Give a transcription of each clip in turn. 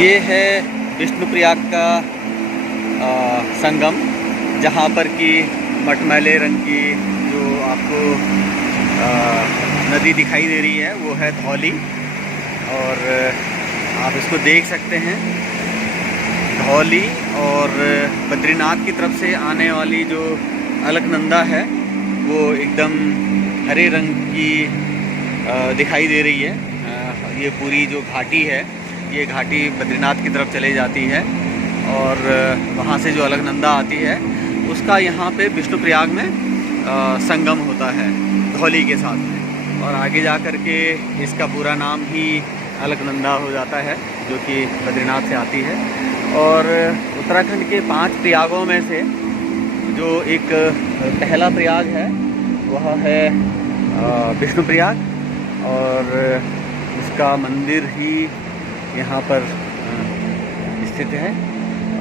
ये है विष्णुप्रयाग का संगम, जहाँ पर कि मटमैले रंग की जो आपको नदी दिखाई दे रही है वो है धौली। और आप इसको देख सकते हैं, धौली और बद्रीनाथ की तरफ से आने वाली जो अलकनंदा है वो एकदम हरे रंग की दिखाई दे रही है। ये पूरी जो घाटी है, ये घाटी बद्रीनाथ की तरफ चली जाती है और वहाँ से जो अलकनंदा आती है उसका यहाँ पे विष्णुप्रयाग में संगम होता है धौली के साथ में। और आगे जा कर के इसका पूरा नाम ही अलकनंदा हो जाता है, जो कि बद्रीनाथ से आती है। और उत्तराखंड के 5 प्रयागों में से जो एक पहला प्रयाग है वह है विष्णुप्रयाग, और उसका मंदिर ही यहाँ पर स्थित है।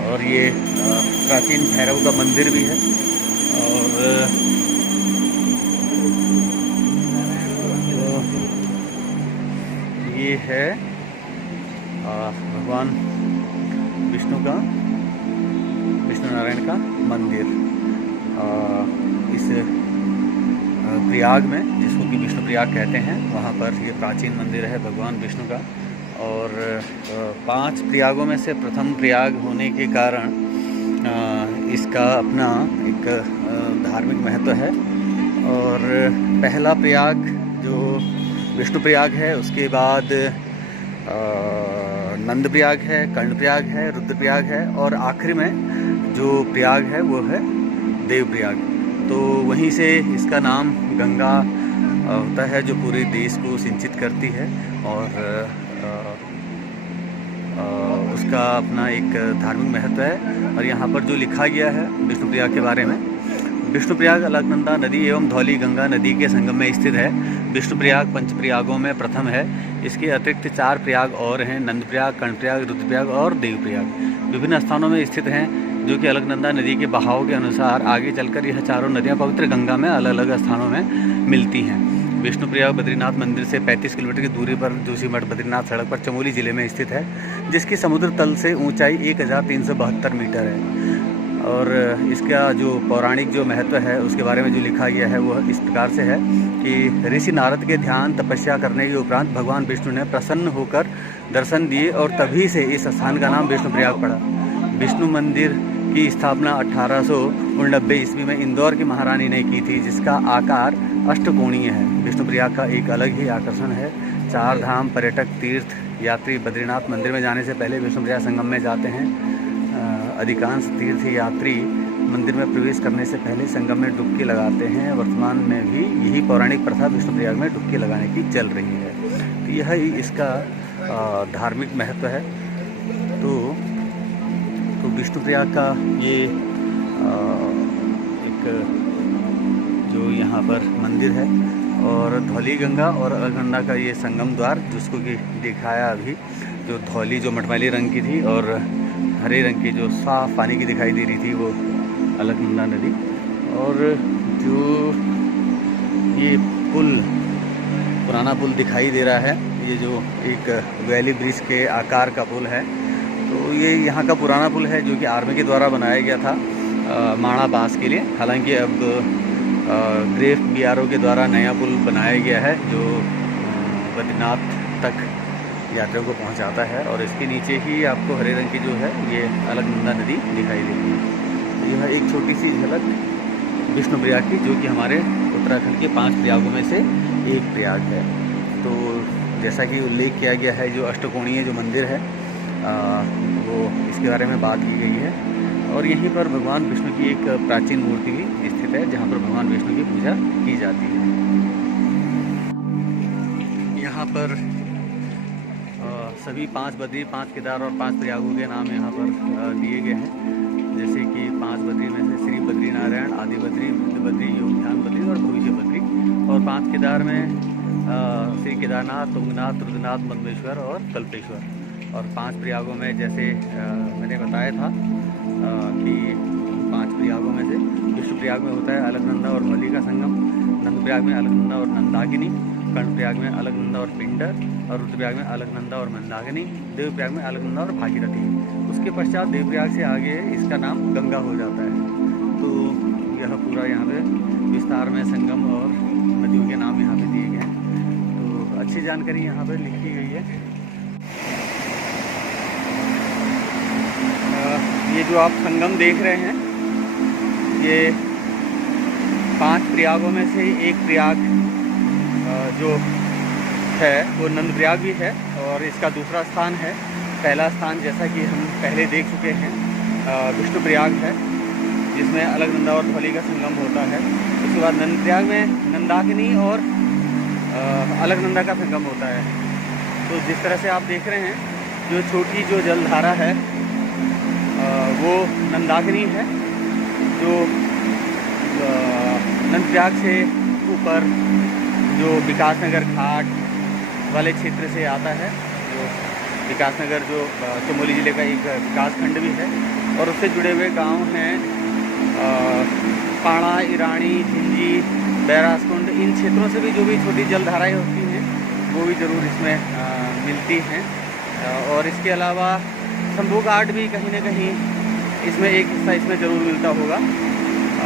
और ये प्राचीन भैरव का मंदिर भी है। और ये है भगवान विष्णु नारायण का मंदिर इस प्रयाग में, जिसको कि विष्णुप्रयाग कहते हैं। वहाँ पर ये प्राचीन मंदिर है भगवान विष्णु का। और 5 प्रयागों में से प्रथम प्रयाग होने के कारण इसका अपना एक धार्मिक महत्व है। और पहला प्रयाग जो विष्णुप्रयाग है, उसके बाद नंदप्रयाग है, कर्णप्रयाग है, रुद्रप्रयाग है, और आखिरी में जो प्रयाग है वो है देवप्रयाग। तो वहीं से इसका नाम गंगा होता है, जो पूरे देश को सिंचित करती है। और उसका अपना एक धार्मिक महत्व है। और यहाँ पर जो लिखा गया है विष्णुप्रयाग के बारे में, विष्णुप्रयाग अलकनंदा नदी एवं धौली गंगा नदी के संगम में स्थित है। विष्णुप्रयाग पंचप्रयागों में प्रथम है। इसके अतिरिक्त 4 प्रयाग और हैं, नंदप्रयाग, कर्णप्रयाग, रुद्रप्रयाग और देवप्रयाग। विभिन्न स्थानों में स्थित हैं, जो कि अलकनंदा नदी के बहाव के अनुसार आगे चलकर यह चारों नदियाँ पवित्र गंगा में अलग अलग स्थानों में मिलती हैं। विष्णुप्रयाग बद्रीनाथ मंदिर से 35 किलोमीटर की दूरी पर जोशीमठ बद्रीनाथ सड़क पर चमोली ज़िले में स्थित है, जिसकी समुद्र तल से ऊंचाई 1372 मीटर है। और इसका जो पौराणिक जो महत्व है उसके बारे में जो लिखा गया है वह इस प्रकार से है कि ऋषि नारद के ध्यान तपस्या करने के उपरांत भगवान विष्णु ने प्रसन्न होकर दर्शन दिए, और तभी से इस स्थान का नाम विष्णुप्रयाग पड़ा। विष्णु मंदिर की स्थापना 1889 ईस्वी में इंदौर की महारानी ने की थी, जिसका आकार अष्टकोणीय है। विष्णुप्रयाग का एक अलग ही आकर्षण है। 4 धाम पर्यटक तीर्थ यात्री बद्रीनाथ मंदिर में जाने से पहले विष्णुप्रयाग संगम में जाते हैं। अधिकांश तीर्थ यात्री मंदिर में प्रवेश करने से पहले संगम में डुबकी लगाते हैं। वर्तमान में भी यही पौराणिक प्रथा विष्णुप्रयाग में डुबकी लगाने की चल रही है। तो यह इसका धार्मिक महत्व है। तो विष्णुप्रयाग का ये एक जो यहाँ पर मंदिर है, और धौली गंगा और अलकनंदा का ये संगम द्वार, जिसको कि दिखाया अभी, जो धौली जो मटमैली रंग की थी और हरे रंग की जो साफ पानी की दिखाई दे रही थी वो अलकनंदा नदी। और जो ये पुल, पुराना पुल दिखाई दे रहा है, ये जो एक वैली ब्रिज के आकार का पुल है, तो ये यहाँ का पुराना पुल है, जो कि आर्मी के द्वारा बनाया गया था माणा पास के लिए। हालांकि अब ग्रेफ BRO के द्वारा नया पुल बनाया गया है, जो बद्रीनाथ तक यात्रियों को पहुंचाता है। और इसके नीचे ही आपको हरे रंग की जो है ये अलकनंदा नदी दिखाई देती है। यह एक छोटी सी झलक विष्णुप्रयाग की, जो कि हमारे उत्तराखंड के 5 प्रयागों में से एक प्रयाग है। तो जैसा कि उल्लेख किया गया है, जो अष्टकोणीय जो मंदिर है वो इसके बारे में बात की गई है। और यहीं पर भगवान विष्णु की एक प्राचीन मूर्ति भी स्थित है, जहाँ पर भगवान विष्णु की पूजा की जाती है। यहाँ पर सभी 5 बद्री, 5 केदार और 5 प्रयागों के नाम यहाँ पर दिए गए हैं। जैसे कि 5 बद्री में से श्री बद्री नारायण, आदि बद्री, बुद्ध बद्री, योग ध्यान बद्री और भविष्य बद्री। और 5 केदार में श्री केदारनाथ, तुंगनाथ, रुद्रनाथ, मधमेश्वर और कल्पेश्वर। और 5 प्रयागों में जैसे मैंने बताया था कि 5 प्रयागों में से विष्णुप्रयाग में होता है अलकनंदा और धौली का संगम, नंदप्रयाग में अलकनंदा और नंदाकिनी, कर्णप्रयाग में अलकनंदा और पिंडर, और रुद्रप्रयाग में अलकनंदा और मंदाकिनी, देवप्रयाग में अलकनंदा और भागीरथी। उसके पश्चात देवप्रयाग से आगे इसका नाम गंगा हो जाता है। तो यह पूरा यहाँ पे विस्तार में संगम और नदियों के नाम यहाँ पे दिए गए हैं। तो अच्छी जानकारी यहाँ पे लिखी गई है। ये जो आप संगम देख रहे हैं, ये 5 प्रयागों में से एक प्रयाग जो है वो नंदप्रयाग भी है, और इसका दूसरा स्थान है। पहला स्थान जैसा कि हम पहले देख चुके हैं विष्णुप्रयाग है, जिसमें अलकनंदा और धौली का संगम होता है। उसके बाद नंदप्रयाग में मंदाकिनी और अलकनंदा का संगम होता है। तो जिस तरह से आप देख रहे हैं, जो छोटी जो जलधारा है वो मंदाकिनी है, जो नंदप्रयाग से ऊपर जो विकासनगर घाट वाले क्षेत्र से आता है। जो विकासनगर जो चमोली ज़िले का एक विकासखंड भी है, और उससे जुड़े हुए गांव हैं पाणा, ईरानी, झिंझी, बैरासकुंड। इन क्षेत्रों से भी जो भी छोटी जलधाराएँ होती हैं वो भी ज़रूर इसमें मिलती हैं। और इसके अलावा शंभू घाट भी कहीं ना कहीं इसमें एक हिस्सा इसमें ज़रूर मिलता होगा,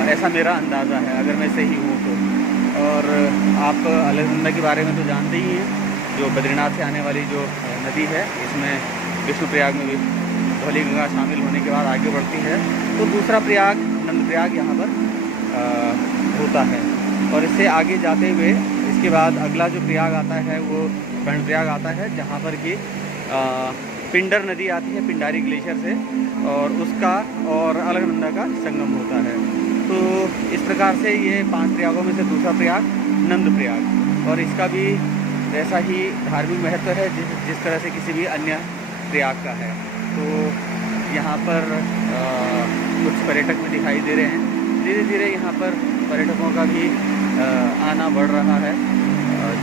ऐसा मेरा अंदाज़ा है, अगर मैं सही हूँ तो। और आप अलकनंदा के बारे में तो जानते ही हैं, जो बद्रीनाथ से आने वाली जो नदी है, इसमें विष्णुप्रयाग में भी धौली गंगा शामिल होने के बाद आगे बढ़ती है। तो दूसरा प्रयाग नंदप्रयाग यहाँ पर होता है। और इससे आगे जाते हुए इसके बाद अगला जो प्रयाग आता है वो कर्णप्रयाग आता है, जहाँ पर कि पिंडर नदी आती है पिंडारी ग्लेशियर से, और उसका और अलकनंदा का संगम होता है। तो इस प्रकार से ये 5 प्रयागों में से दूसरा प्रयाग नंदप्रयाग, और इसका भी वैसा ही धार्मिक महत्व है जिस तरह से किसी भी अन्य प्रयाग का है। तो यहाँ पर कुछ पर्यटक भी दिखाई दे रहे हैं। धीरे धीरे यहाँ पर पर्यटकों का भी आना बढ़ रहा है।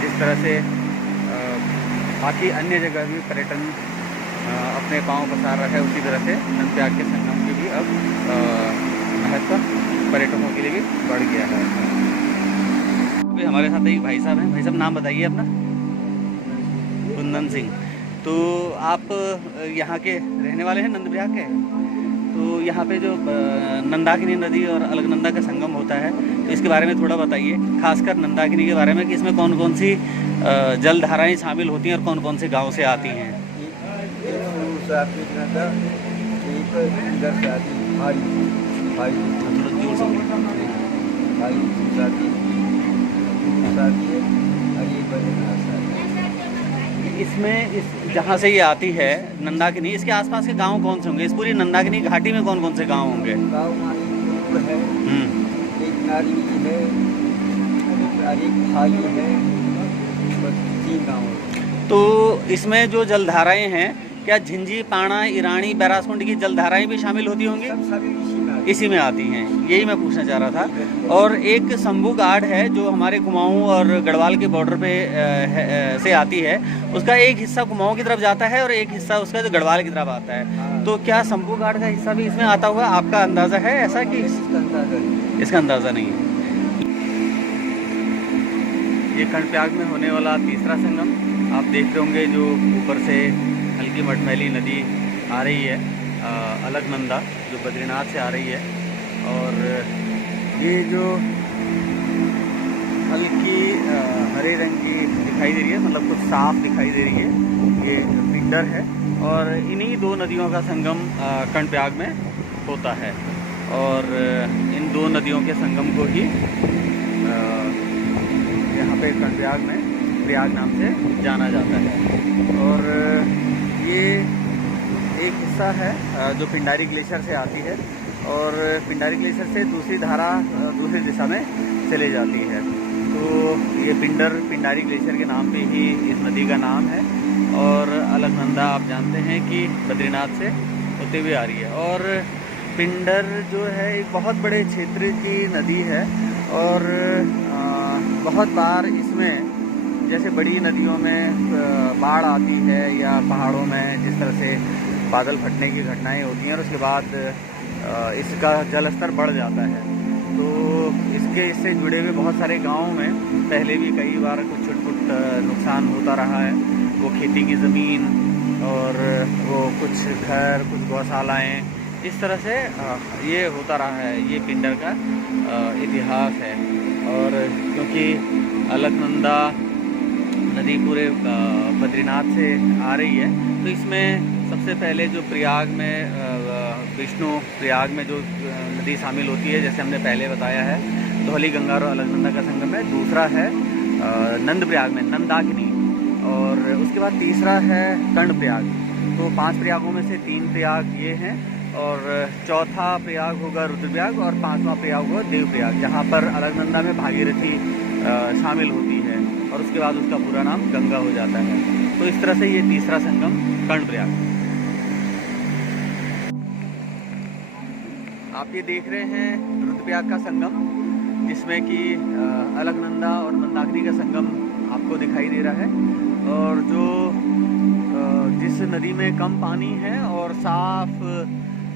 जिस तरह से बाकी अन्य जगह भी पर्यटन अपने पाँव पसार रहा है, उसी तरह से नंदप्रयाग के संगम के भी अब महत्व पर्यटकों के लिए भी बढ़ गया है। अभी हमारे साथ एक भाई साहब हैं। भाई साहब, नाम बताइए अपना। कुंदन सिंह। तो आप यहाँ के रहने वाले हैं, नंदप्रयाग के? तो यहाँ पे जो मंदाकिनी नदी और अलकनंदा का संगम होता है, तो इसके बारे में थोड़ा बताइए, खासकर मंदाकिनी के बारे में, कि इसमें कौन कौन सी जलधाराएँ शामिल होती हैं और कौन कौन से गाँव से आती हैं? इसमें इस जहाँ से ये आती है नंदाकिनी, इसके आसपास के गांव कौन से होंगे? इस पूरी नंदाकिनी घाटी में कौन कौन से गांव होंगे? एक नारी है, एक भाई है, 3 गाँव। तो इसमें जो जलधाराएं हैं, क्या झिंझी, पाणा, ईरानी, बैरासकुंड की जलधाराएं भी शामिल होती होंगी? इसी में आती हैं, यही मैं पूछना चाह रहा था। और एक शंभू घाट है जो हमारे कुमाऊं और गढ़वाल के बॉर्डर पे से आती है। उसका एक हिस्सा कुमाऊं की तरफ जाता है और एक हिस्सा उसका जो गढ़वाल की तरफ आता है। तो क्या शंभू घाट का हिस्सा भी इसमें आता हुआ आपका अंदाज़ा है ऐसा, कि इसका अंदाज़ा नहीं है? ये कर्णप्रयाग में होने वाला तीसरा संगम आप देख रहे होंगे, जो ऊपर से हल्की मटमैली नदी आ रही है, अलकनंदा, जो बद्रीनाथ से आ रही है। और ये जो हल्की हरे रंग की दिखाई दे रही है, मतलब कुछ साफ दिखाई दे रही है, ये पिंडर है। और इन्हीं 2 नदियों का संगम कर्णप्रयाग में होता है। और इन 2 नदियों के संगम को ही यहाँ पे कर्णप्रयाग में प्रयाग नाम से जाना जाता है। और ये एक हिस्सा है जो पिंडारी ग्लेशियर से आती है, और पिंडारी ग्लेशियर से दूसरी धारा दूसरी दिशा में चले जाती है। तो ये पिंडारी ग्लेशियर के नाम पे ही इस नदी का नाम है। और अलकनंदा आप जानते हैं कि बद्रीनाथ से होते हुए आ रही है। और पिंडर जो है एक बहुत बड़े क्षेत्र की नदी है, और बहुत बार इसमें जैसे बड़ी नदियों में बाढ़ आती है, या पहाड़ों में जिस तरह से बादल फटने की घटनाएं होती हैं, और उसके बाद इसका जल स्तर बढ़ जाता है। तो इससे जुड़े हुए बहुत सारे गाँव में पहले भी कई बार कुछ छुटपुट नुकसान होता रहा है। वो खेती की ज़मीन और वो कुछ घर, कुछ गौशालाएँ, इस तरह से ये होता रहा है। ये पिंडर का इतिहास है। और क्योंकि अलकनंदा नदी पूरे बद्रीनाथ से आ रही है, तो इसमें सबसे पहले जो प्रयाग में विष्णु प्रयाग में जो नदी शामिल होती है, जैसे हमने पहले बताया है, धौली गंगा और अलकनंदा का संगम है। दूसरा है नंद प्रयाग में नंदाकिनी, और उसके बाद तीसरा है कर्ण प्रयाग। तो 5 प्रयागों में से 3 प्रयाग ये हैं, और चौथा प्रयाग होगा रुद्रप्रयाग, और 5वां प्रयाग होगा देवप्रयाग, जहाँ पर अलकनंदा में भागीरथी शामिल होती है, और उसके बाद उसका पूरा नाम गंगा हो जाता है। तो इस तरह से ये तीसरा संगम कर्णप्रयाग। आप ये देख रहे हैं रुद्रप्रयाग का संगम, जिसमें कि अलकनंदा और मंदाकिनी का संगम आपको दिखाई दे रहा है। और जो जिस नदी में कम पानी है और साफ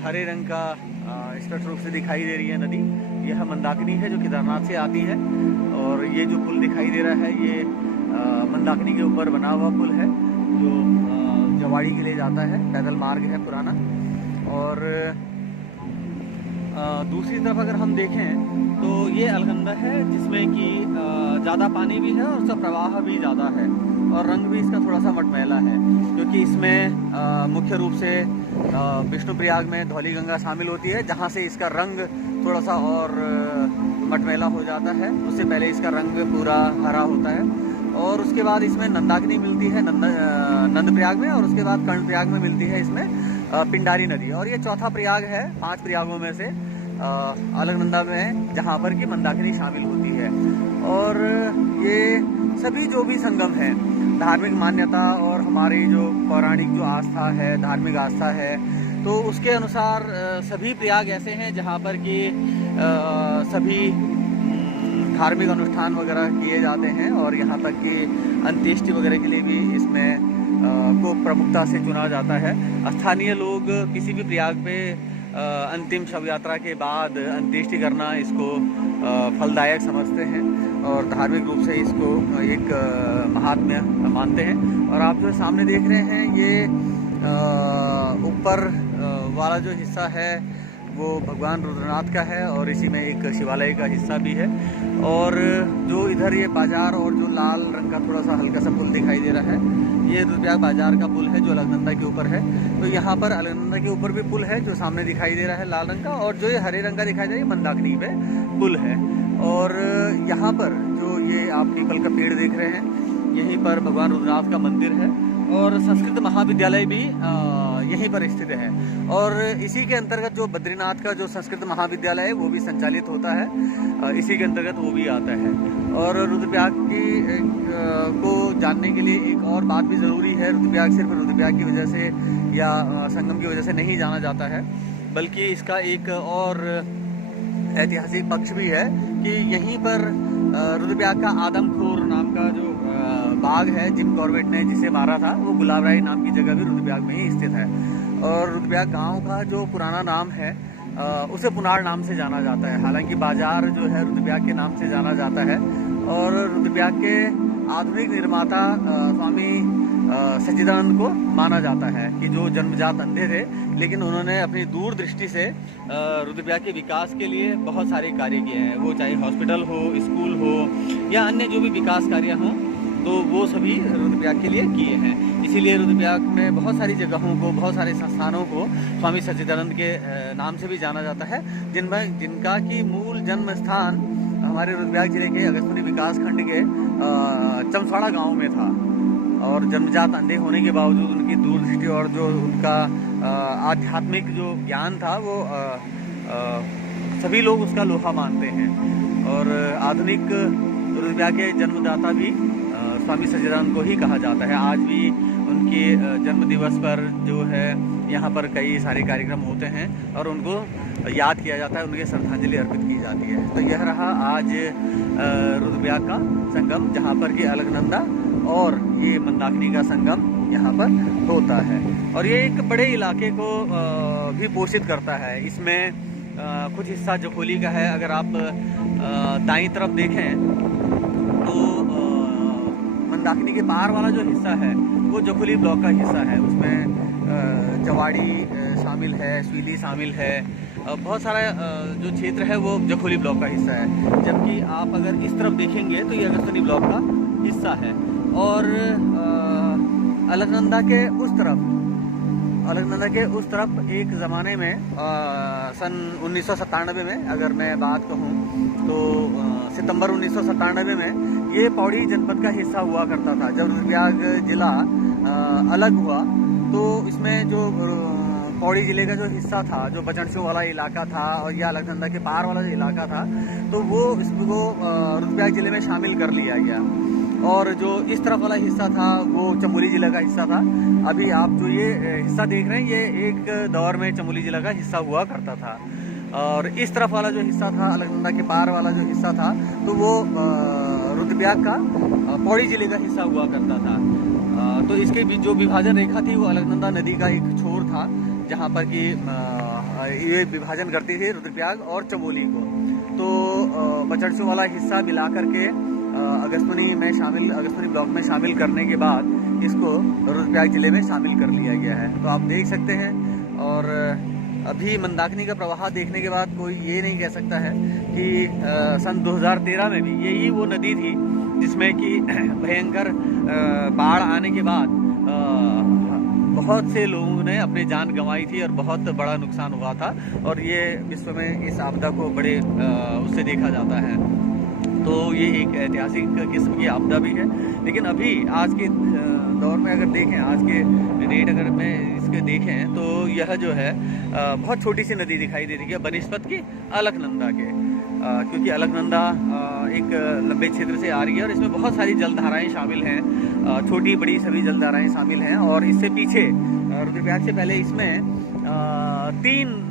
हरे रंग का स्पष्ट रूप से दिखाई दे रही है नदी, यह मंदाकिनी है, जो केदारनाथ से आती है। और ये जो पुल दिखाई दे रहा है, ये मंदाकिनी के ऊपर बना हुआ पुल है, जो जवाड़ी के लिए जाता है, पैदल मार्ग है पुराना। और दूसरी तरफ अगर हम देखें तो ये अलकनंदा है, जिसमें कि ज़्यादा पानी भी है और उसका प्रवाह भी ज़्यादा है, और रंग भी इसका थोड़ा सा मटमैला है, क्योंकि इसमें मुख्य रूप से विष्णु प्रयाग में धौली गंगा शामिल होती है, जहाँ से इसका रंग थोड़ा सा और मटमैला हो जाता है। उससे पहले इसका रंग पूरा हरा होता है। और उसके बाद इसमें नंदाकिनी मिलती है नंद प्रयाग में, और उसके बाद कर्ण प्रयाग में मिलती है इसमें पिंडारी नदी। और ये चौथा प्रयाग है 5 प्रयागों में से अलकनंदा में, जहाँ पर कि मंदाकिनी शामिल होती है। और ये सभी जो भी संगम हैं, धार्मिक मान्यता और हमारी जो पौराणिक जो आस्था है, धार्मिक आस्था है, तो उसके अनुसार सभी प्रयाग ऐसे हैं जहाँ पर कि सभी धार्मिक अनुष्ठान वगैरह किए जाते हैं। और यहाँ तक कि अंत्येष्टि वगैरह के लिए भी इसमें को प्रमुखता से चुना जाता है। स्थानीय लोग किसी भी प्रयाग पे अंतिम शव यात्रा के बाद अंत्येष्टि करना इसको फलदायक समझते हैं, और धार्मिक रूप से इसको एक महात्म्य मानते हैं। और आप जो सामने देख रहे हैं, ये ऊपर वाला जो हिस्सा है वो भगवान रुद्रनाथ का है, और इसी में एक शिवालय का हिस्सा भी है। और जो इधर ये बाजार और जो लाल रंग का थोड़ा सा हल्का सा पुल दिखाई दे रहा है, ये रुद्रप्रयाग बाजार का पुल है, जो अलकनंदा के ऊपर है। तो यहाँ पर अलकनंदा के ऊपर भी पुल है, जो सामने दिखाई दे रहा है लाल रंग का, और जो ये हरे रंग का दिखाई दे रहा है, मंदाकिनी पे पुल है। और यहाँ पर जो ये आप पीपल का पेड़ देख रहे हैं, यहीं पर भगवान रुद्रनाथ का मंदिर है, और संस्कृत महाविद्यालय भी यहीं पर स्थित है। और इसी के अंतर्गत जो बद्रीनाथ का जो संस्कृत महाविद्यालय है, वो भी संचालित होता है, इसी के अंतर्गत वो भी आता है। और रुद्रप्रयाग की को जानने के लिए एक और बात भी ज़रूरी है। रुद्रप्रयाग सिर्फ रुद्रप्रयाग की वजह से या संगम की वजह से नहीं जाना जाता है, बल्कि इसका एक और ऐतिहासिक पक्ष भी है कि यहीं पर रुद्रप्रयाग का आदमखोर नाम का जो बाघ है, जिम कॉर्बेट ने जिसे मारा था, वो गुलाबराई नाम की जगह भी रुद्रप्रयाग में ही स्थित है। और रुद्रप्रयाग गांव का जो पुराना नाम है, उसे पुनार नाम से जाना जाता है। हालांकि बाजार जो है रुद्रप्रयाग के नाम से जाना जाता है। और रुद्रप्रयाग के आधुनिक निर्माता स्वामी सच्चिदानंद को माना जाता है कि जो जन्मजात अंधे थे, लेकिन उन्होंने अपनी दूरदृष्टि से रुद्रप्रयाग के विकास के लिए बहुत सारे कार्य किए हैं। वो चाहे हॉस्पिटल हो, स्कूल हो, या अन्य जो भी विकास कार्य हों, तो वो सभी रुद्रप्रयाग के लिए किए हैं। इसीलिए रुद्रप्रयाग में बहुत सारी जगहों को, बहुत सारे संस्थानों को स्वामी सच्चिदानंद के नाम से भी जाना जाता है, जिनका की मूल जन्म स्थान हमारे रुद्रप्रयाग जिले के अगस्तपुरी विकास खंड के चमसाड़ा गांव में था। और जन्मजात अंधे होने के बावजूद उनकी दूरदृष्टि और जो उनका आध्यात्मिक जो ज्ञान था, वो सभी लोग उसका लोहा मानते हैं। और आधुनिक रुद्रप्रयाग के जन्मदाता भी स्वामी सच्चिदानंद को ही कहा जाता है। आज भी उनके जन्म दिवस पर जो है यहाँ पर कई सारे कार्यक्रम होते हैं, और उनको याद किया जाता है, उनके श्रद्धांजलि अर्पित की जाती है। तो यह रहा आज रुद्रप्रयाग का संगम, जहाँ पर कि अलकनंदा और ये मंदाकिनी का संगम यहाँ पर होता है। और ये एक बड़े इलाके को भी पोषित करता है। इसमें कुछ हिस्सा जखोली का है। अगर आप दाईं तरफ देखें तो मंदाकिनी के पार वाला जो हिस्सा है, वो जखोली ब्लॉक का हिस्सा है। उसमें जवाड़ी शामिल है, स्वीली शामिल है, बहुत सारा जो क्षेत्र है वो जखोली ब्लॉक का हिस्सा है। जबकि आप अगर इस तरफ देखेंगे तो ये अगस्तनी ब्लॉक का हिस्सा है। और अलकनंदा के उस तरफ एक ज़माने में सन 1997 में अगर मैं बात कहूँ तो सितंबर 1997 में ये पौड़ी जनपद का हिस्सा हुआ करता था। जब रुद्रप्रयाग जिला अलग हुआ तो इसमें जो पौड़ी ज़िले का जो हिस्सा था, जो बचनसू वाला इलाका था और या अलकनंदा के पार वाला जो इलाका था, तो वो इसको रुद्रप्रयाग ज़िले में शामिल कर लिया गया। और जो इस तरफ वाला हिस्सा था वो चमोली ज़िले का हिस्सा था। अभी आप जो ये हिस्सा देख रहे हैं ये एक दौर में चमोली ज़िले का हिस्सा हुआ करता था। और इस तरफ वाला जो हिस्सा था, अलकनंदा के पार वाला जो हिस्सा था, तो वो रुद्रप्रयाग का पौड़ी ज़िले का हिस्सा हुआ करता था। तो इसके जो विभाजन रेखा थी वो अलकनंदा नदी का एक छोर था, जहाँ पर कि ये विभाजन करती थी रुद्रप्रयाग और चमोली को। तो बचड़सू वाला हिस्सा मिला करके अगस्तनी ब्लॉक में शामिल करने के बाद इसको रुद्रप्रयाग ज़िले में शामिल कर लिया गया है। तो आप देख सकते हैं। और अभी मंदाकिनी का प्रवाह देखने के बाद कोई ये नहीं कह सकता है कि सन 2013 में भी यही वो नदी थी जिसमें कि भयंकर बाढ़ आने के बाद बहुत से लोगों ने अपनी जान गंवाई थी और बहुत बड़ा नुकसान हुआ था। और ये विश्व में इस आपदा को बड़े उससे देखा जाता है। तो ये एक ऐतिहासिक किस्म की आपदा भी है। लेकिन अभी आज के दौर में अगर देखें, आज के डेट अगर में इसके देखें, तो यह जो है बहुत छोटी सी नदी दिखाई दे रही है बनिस्पत की अलकनंदा के। क्योंकि अलकनंदा एक लंबे क्षेत्र से आ रही है और इसमें बहुत सारी जलधाराएं शामिल हैं, छोटी बड़ी सभी जलधाराएं शामिल हैं। और इससे पीछे रुद्रप्रयाग से पहले इसमें तीन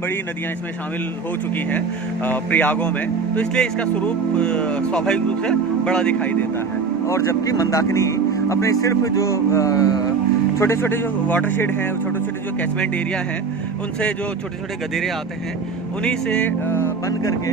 बड़ी नदियां इसमें शामिल हो चुकी हैं प्रयागों में। तो इसलिए इसका स्वरूप स्वाभाविक रूप से बड़ा दिखाई देता है। और जबकि मंदाकिनी अपने सिर्फ जो छोटे छोटे जो वाटरशेड हैं, छोटे छोटे जो कैचमेंट एरिया हैं, उनसे जो छोटे छोटे गदेरे आते हैं उन्हीं से बन करके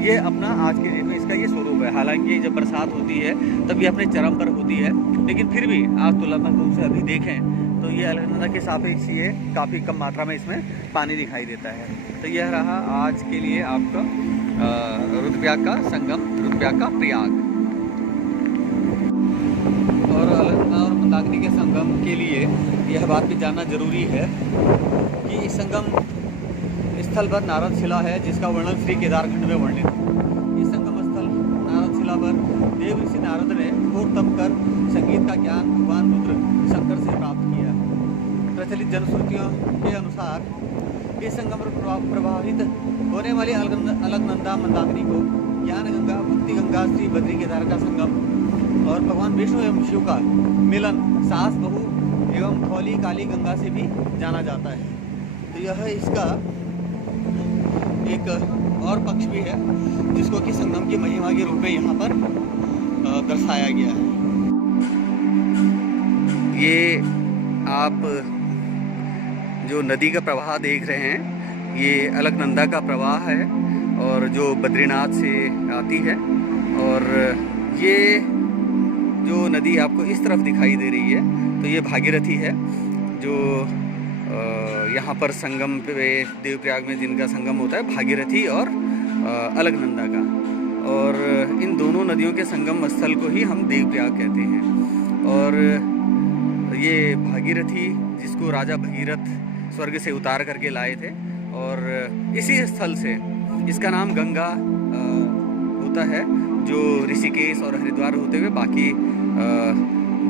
ये अपना आज के डेट में इसका ये स्वरूप है। हालांकि जब बरसात होती है तब ये अपने चरम पर होती है, लेकिन फिर भी आज तुलनात्मक रूप से अभी देखें तो ये अलकनंदा के सापेक्ष ये काफ़ी कम मात्रा में इसमें पानी दिखाई देता है। तो यह रहा आज के लिए आपका रुद्रप्रयाग का संगम, रुद्रप्रयाग का प्रयाग। और अलकनंदा और मंदाकिनी के संगम के लिए यह बात भी जानना जरूरी है कि इस संगम स्थल पर नारद शिला है, जिसका वर्णन श्री केदारखंड में वर्णित है। इस संगम स्थल नारद शिला पर देव ऋषि नारद ने घोर तप कर संगीत का ज्ञान भगवान रुद्र शंकर से प्राप्त किया। प्रचलित जनश्रुतियों के अनुसार इस संगम पर प्रभावित होने वाली अलकनंदा मंदाकिनी को ज्ञान गंगा, भक्ति गंगा, श्री बद्री केदार का संगम और भगवान विष्णु एवं शिव का मिलन सास बहू एवं धौली काली गंगा से भी जाना जाता है। तो यह इसका एक और पक्ष भी है जिसको कि संगम की महिमा के रूप में यहाँ पर दर्शाया गया है। ये आप जो नदी का प्रवाह देख रहे हैं ये अलकनंदा का प्रवाह है और जो बद्रीनाथ से आती है। और ये जो नदी आपको इस तरफ दिखाई दे रही है तो ये भागीरथी है, जो यहाँ पर संगम पे देवप्रयाग में जिनका संगम होता है, भागीरथी और अलकनंदा का। और इन दोनों नदियों के संगम स्थल को ही हम देवप्रयाग कहते हैं। और ये भागीरथी जिसको राजा भगीरथ स्वर्ग से उतार करके लाए थे, और इसी स्थल से इसका नाम गंगा होता है, जो ऋषिकेश और हरिद्वार होते हुए बाकी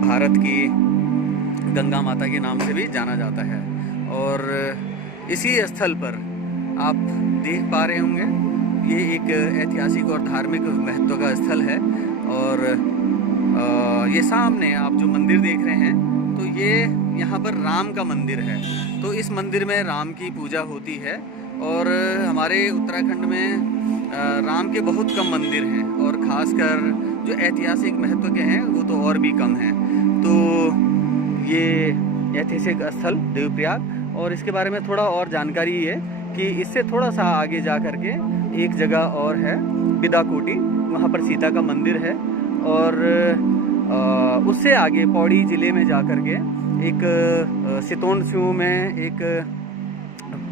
भारत की गंगा माता के नाम से भी जाना जाता है। और इसी स्थल पर आप देख पा रहे होंगे ये एक ऐतिहासिक और धार्मिक महत्व का स्थल है। और ये सामने आप जो मंदिर देख रहे हैं तो ये यहाँ पर राम का मंदिर है। तो इस मंदिर में राम की पूजा होती है। और हमारे उत्तराखंड में राम के बहुत कम मंदिर हैं, और ख़ासकर जो ऐतिहासिक महत्व के हैं वो तो और भी कम हैं। तो ये ऐतिहासिक स्थल देवप्रयाग, और इसके बारे में थोड़ा और जानकारी ये कि इससे थोड़ा सा आगे जा कर के एक जगह और है बिदाकोटी, वहाँ पर सीता का मंदिर है। और उससे आगे पौड़ी ज़िले में जा कर के एक सितोनस्यू में एक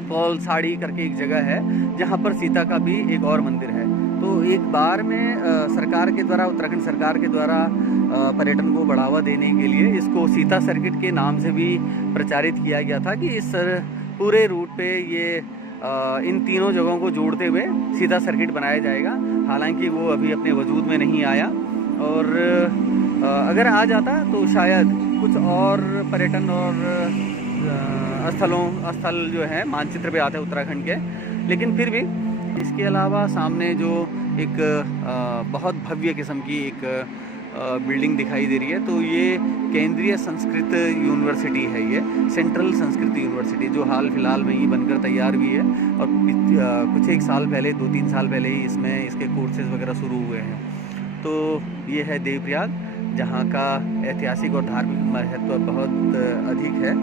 पौल साड़ी करके एक जगह है जहाँ पर सीता का भी एक और मंदिर है। तो एक बार में सरकार के द्वारा, उत्तराखंड सरकार के द्वारा पर्यटन को बढ़ावा देने के लिए इसको सीता सर्किट के नाम से भी प्रचारित किया गया था कि इस पूरे रूट पे ये इन तीनों जगहों को जोड़ते हुए सीता सर्किट बनाया जाएगा। हालांकि वो अभी अपने वजूद में नहीं आया, और अगर आ जाता तो शायद कुछ और पर्यटन और स्थल जो है मानचित्र पे आते हैं उत्तराखंड के। लेकिन फिर भी इसके अलावा सामने जो एक बहुत भव्य किस्म की एक बिल्डिंग दिखाई दे रही है, तो ये केंद्रीय संस्कृत यूनिवर्सिटी है। ये सेंट्रल संस्कृत यूनिवर्सिटी जो हाल फिलहाल में ही बनकर तैयार हुई है, और कुछ एक साल पहले, 2-3 साल पहले ही इसमें इसके कोर्सेज वगैरह शुरू हुए हैं। तो ये है देवप्रयाग, जहाँ का ऐतिहासिक और धार्मिक महत्व बहुत अधिक है,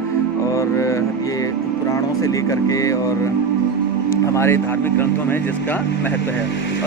और ये पुराणों से लेकर के और हमारे धार्मिक ग्रंथों में जिसका महत्व है।